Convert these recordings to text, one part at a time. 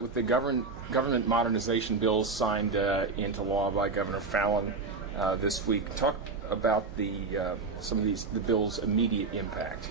With the government modernization bills signed into law by Governor Fallin this week, talk about some of the bill's immediate impact.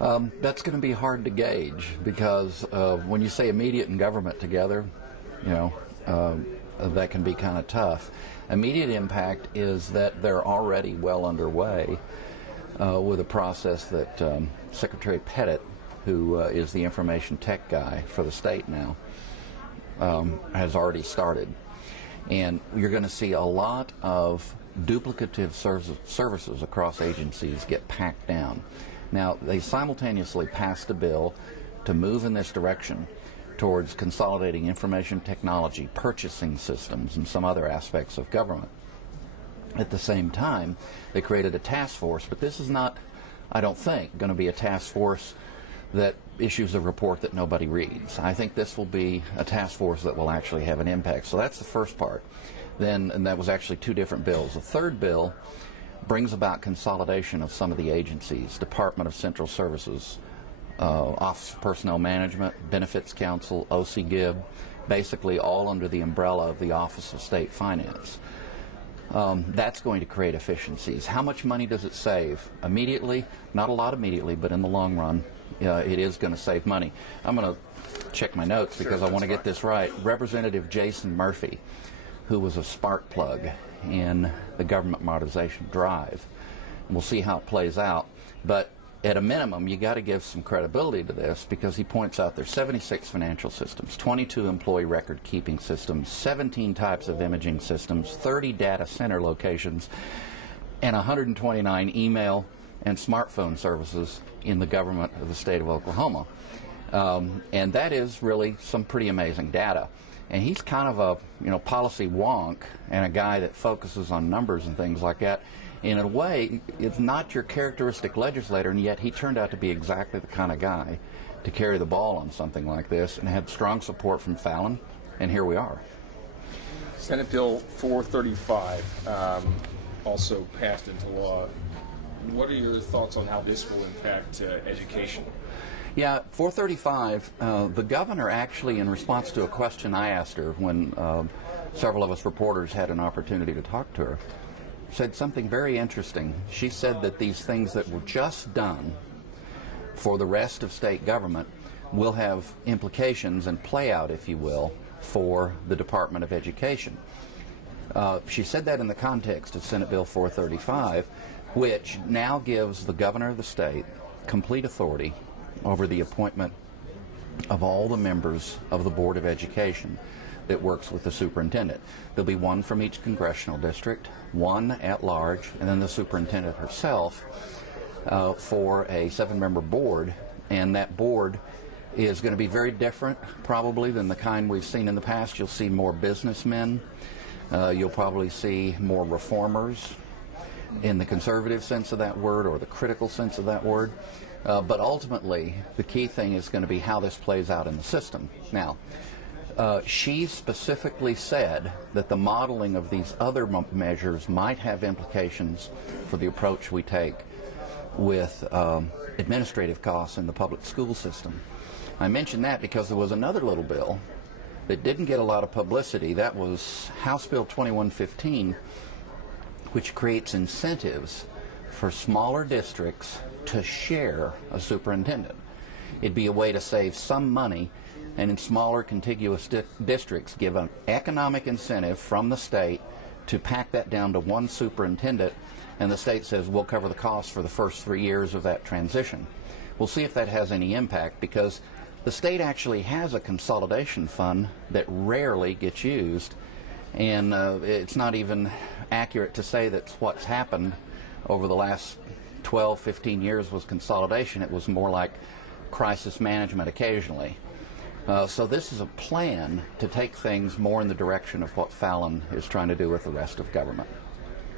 That's going to be hard to gauge because when you say immediate and government together, that can be kind of tough. Immediate impact is that they're already well underway with a process that Secretary Pettit, who is the information tech guy for the state now, has already started. And you're going to see a lot of duplicative services across agencies get packed down. Now, they simultaneously passed a bill to move in this direction towards consolidating information technology, purchasing systems, and some other aspects of government. At the same time, they created a task force, but this is not, I don't think, going to be a task force that issues a report that nobody reads. I think this will be a task force that will actually have an impact. So that's the first part. Then, and that was actually two different bills. The third bill brings about consolidation of some of the agencies: Department of Central Services, Office of Personnel Management, Benefits Council, OCGIB, basically all under the umbrella of the Office of State Finance. That's going to create efficiencies. How much money does it save? Immediately, not a lot immediately, but in the long run, it is going to save money. I'm going to check my notes because I want to get this right. Representative Jason Murphey, who was a spark plug in the government modernization drive. We'll see how it plays out. But at a minimum, you got to give some credibility to this because he points out there's 76 financial systems, 22 employee record keeping systems, 17 types of imaging systems, 30 data center locations, and 129 email and smartphone services in the government of the state of Oklahoma. And that is really some pretty amazing data. And he's kind of a policy wonk and a guy that focuses on numbers and things like that. In a way, it's not your characteristic legislator, and yet he turned out to be exactly the kind of guy to carry the ball on something like this and had strong support from Fallin, and here we are. Senate Bill 435 also passed into law. What are your thoughts on how this will impact education? Yeah, 435, the governor actually, in response to a question I asked her when several of us reporters had an opportunity to talk to her, said something very interesting. She said that these things that were just done for the rest of state government will have implications and play out, if you will, for the Department of Education. She said that in the context of Senate Bill 435, which now gives the governor of the state complete authority over the appointment of all the members of the Board of Education that works with the superintendent. There'll be one from each congressional district, one at large, and then the superintendent herself for a 7-member board. And that board is going to be very different probably than the kind we've seen in the past. You'll see more businessmen. You'll probably see more reformers in the conservative sense of that word or the critical sense of that word. But ultimately, the key thing is going to be how this plays out in the system. Now, she specifically said that the modeling of these other measures might have implications for the approach we take with administrative costs in the public school system. I mention that because there was another little bill that didn't get a lot of publicity. That was House Bill 2115, which creates incentives for smaller districts to share a superintendent. It'd be a way to save some money, and in smaller contiguous districts give an economic incentive from the state to pack that down to one superintendent, and the state says we'll cover the cost for the first 3 years of that transition. We'll see if that has any impact, because the state actually has a consolidation fund that rarely gets used, and it's not even accurate to say that's what's happened over the last 12, 15 years was consolidation. It was more like crisis management occasionally. So this is a plan to take things more in the direction of what Fallin is trying to do with the rest of government.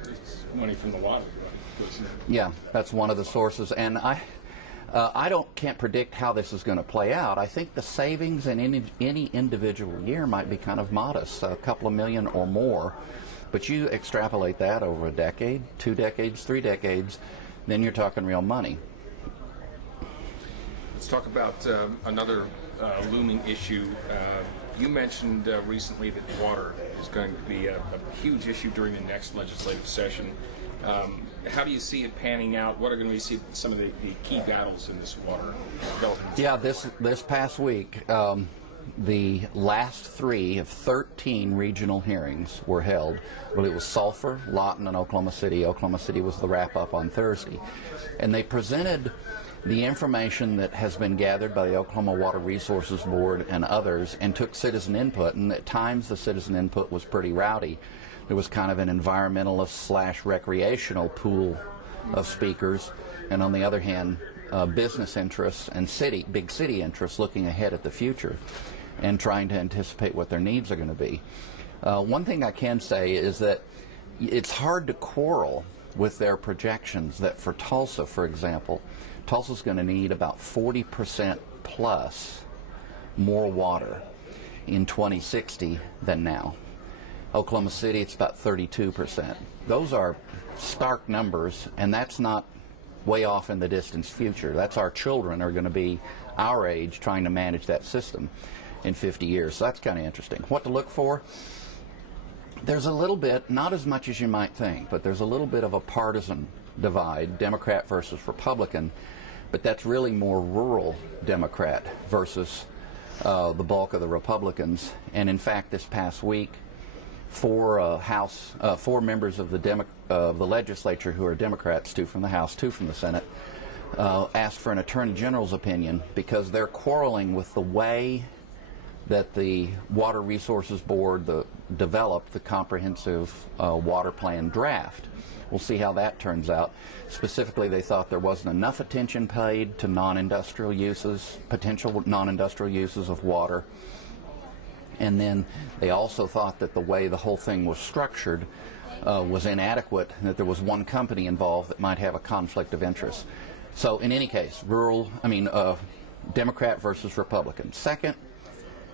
It's money from the lottery, right? Yeah, that's one of the sources. And I can't predict how this is going to play out. I think the savings in any individual year might be kind of modest, a couple of million or more. But you extrapolate that over a decade, 2 decades, 3 decades, then you're talking real money. Let's talk about another looming issue. You mentioned recently that water is going to be a huge issue during the next legislative session. How do you see it panning out? What are going to be some of the key battles in this water development? Yeah, this past week, the last 3 of 13 regional hearings were held. Well, it was Sulphur, Lawton, and Oklahoma City. Oklahoma City was the wrap-up on Thursday. And they presented the information that has been gathered by the Oklahoma Water Resources Board and others, and took citizen input, and at times the citizen input was pretty rowdy. There was kind of an environmentalist / recreational pool of speakers, and on the other hand, business interests and big city interests looking ahead at the future and trying to anticipate what their needs are going to be. One thing I can say is that it's hard to quarrel with their projections that for Tulsa, for example, Tulsa's going to need about 40% plus more water in 2060 than now. Oklahoma City, it's about 32%. Those are stark numbers, and that's not way off in the distant future. That's our children are going to be our age trying to manage that system in 50 years. So that's kind of interesting. What to look for? There's a little bit, not as much as you might think, but there's a little bit of a partisan divide, Democrat versus Republican, but that's really more rural Democrat versus the bulk of the Republicans. And in fact, this past week, 4 members of the legislature who are Democrats, 2 from the House, 2 from the Senate, asked for an Attorney General's opinion because they're quarreling with the way that the Water Resources Board developed the comprehensive water plan draft. We'll see how that turns out. Specifically, they thought there wasn't enough attention paid to non-industrial uses, potential non-industrial uses of water. And then they also thought that the way the whole thing was structured was inadequate, and that there was one company involved that might have a conflict of interest. So in any case, Democrat versus Republican. Second,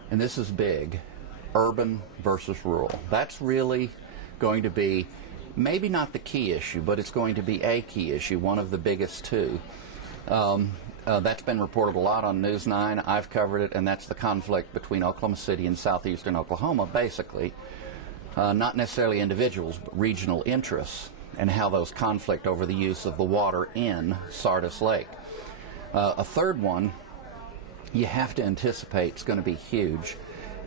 and this is big, urban versus rural. That's really going to be maybe not the key issue, but it's going to be a key issue, one of the biggest 2. That's been reported a lot on News9. I've covered it, and that's the conflict between Oklahoma City and southeastern Oklahoma, basically. Not necessarily individuals, but regional interests, and how those conflict over the use of the water in Sardis Lake. A third one, you have to anticipate it's going to be huge,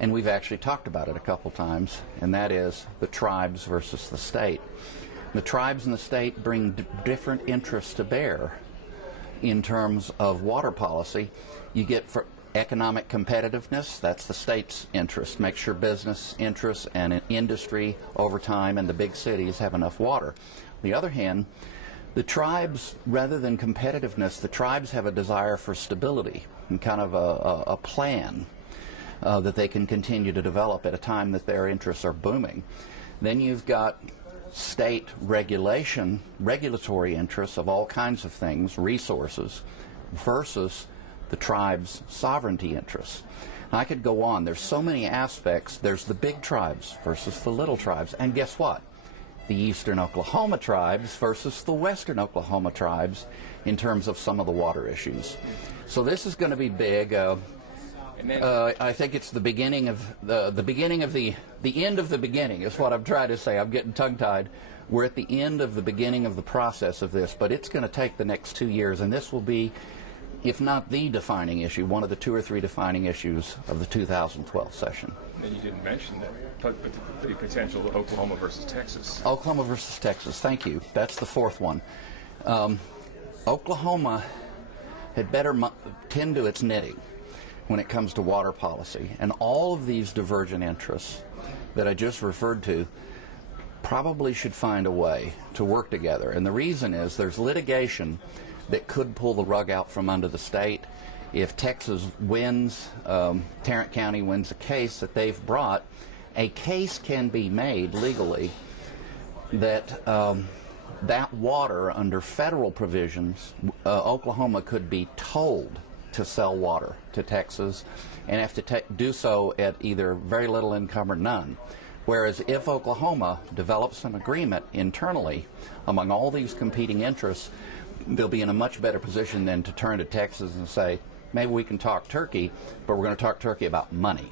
and we've actually talked about it a couple times, and that is the tribes versus the state. The tribes and the state bring different interests to bear in terms of water policy. You get for economic competitiveness, that's the state's interest. Make sure business interests and industry over time and the big cities have enough water. On the other hand, the tribes, rather than competitiveness, the tribes have a desire for stability and kind of a plan that they can continue to develop at a time that their interests are booming. Then you've got state regulatory interests of all kinds of things, resources, versus the tribe's sovereignty interests. I could go on. There's so many aspects. There's the big tribes versus the little tribes. And guess what? The eastern Oklahoma tribes versus the western Oklahoma tribes in terms of some of the water issues. So this is going to be big. I think it's the beginning of the beginning of the end of the beginning is what I'm trying to say. I'm getting tongue-tied. We're at the end of the beginning of the process of this, but it's going to take the next 2 years, and this will be, if not the defining issue, one of the 2 or 3 defining issues of the 2012 session. And you didn't mention that, but the potential Oklahoma versus Texas. Oklahoma versus Texas, thank you. That's the 4th one. Oklahoma had better tend to its knitting when it comes to water policy. And all of these divergent interests that I just referred to probably should find a way to work together. And the reason is there's litigation that could pull the rug out from under the state. If Texas wins, Tarrant County wins a case that they've brought, a case can be made legally that that water under federal provisions, Oklahoma could be told to sell water to Texas and have to do so at either very little income or none. Whereas if Oklahoma develops an agreement internally among all these competing interests, they'll be in a much better position than to turn to Texas and say, maybe we can talk turkey, but we're going to talk turkey about money.